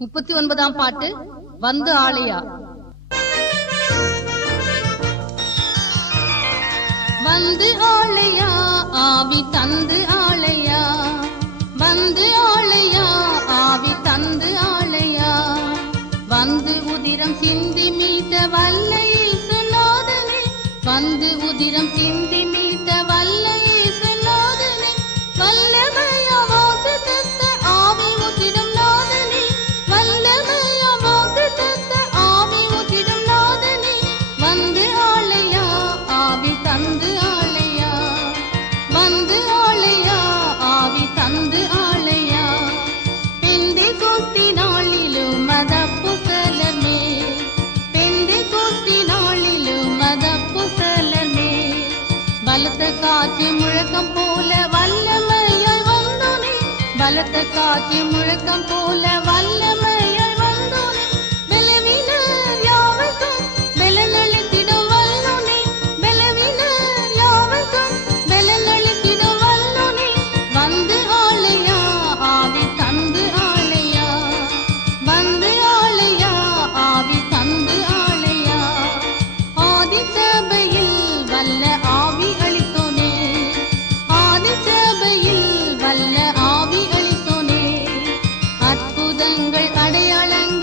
39ஆம் பாட்டு வந்து ஆளையா. வந்து ஆளையா ஆவி தந்து ஆளையா, வந்து ஆளையா ஆவி தந்து ஆளையா, வந்து உதிரம் சிந்தி மீட்ட வல்ல இயேசுநாதனே, வந்து உதிரம் சிந்தி மீட்ட வல்ல இயேசுநாதனே, வல்லமையா வாக்குத்தத்த ஆவி ஊற்றிடும் நாதனே, வல்லமையா வாக்குத்தத்த ஆவி ஊற்றிடும் நாதனே, வந்து ஆளையா ஆவி தந்து ஆளையா, வந்து ஆளையா ஆவி தந்து ஆளையா, பெந்தை கோஸ்தி நாளிலும் மதப்பு செலமே, பெந்தை கோஸ்தி நாளிலும் மதப்பு செலமே, பலத்த காட்சி முழக்கம் போல வல்லமையாய் வந்தோனே, பலத்த காட்சி முழக்கம் போல வல்லமையாய் வந்தோனே, பலவீனர் யாவர்க்கும் பலனளித்திடும் வல்லோனே, பலவீனர் யாவர்க்கும் பலனளித்திடும் வல்லோனே, வந்து ஆளையா ஆவி தந்து ஆளையா, வந்து ஆளையா ஆவி தந்து ஆளையா, ஆதி சபையில் வல்ல ஆவி அளித்தோனே, ஆதி சபையில் வல்ல ஆவி அளித்தோனே, அற்புதங்கள் அடையாளங்கள்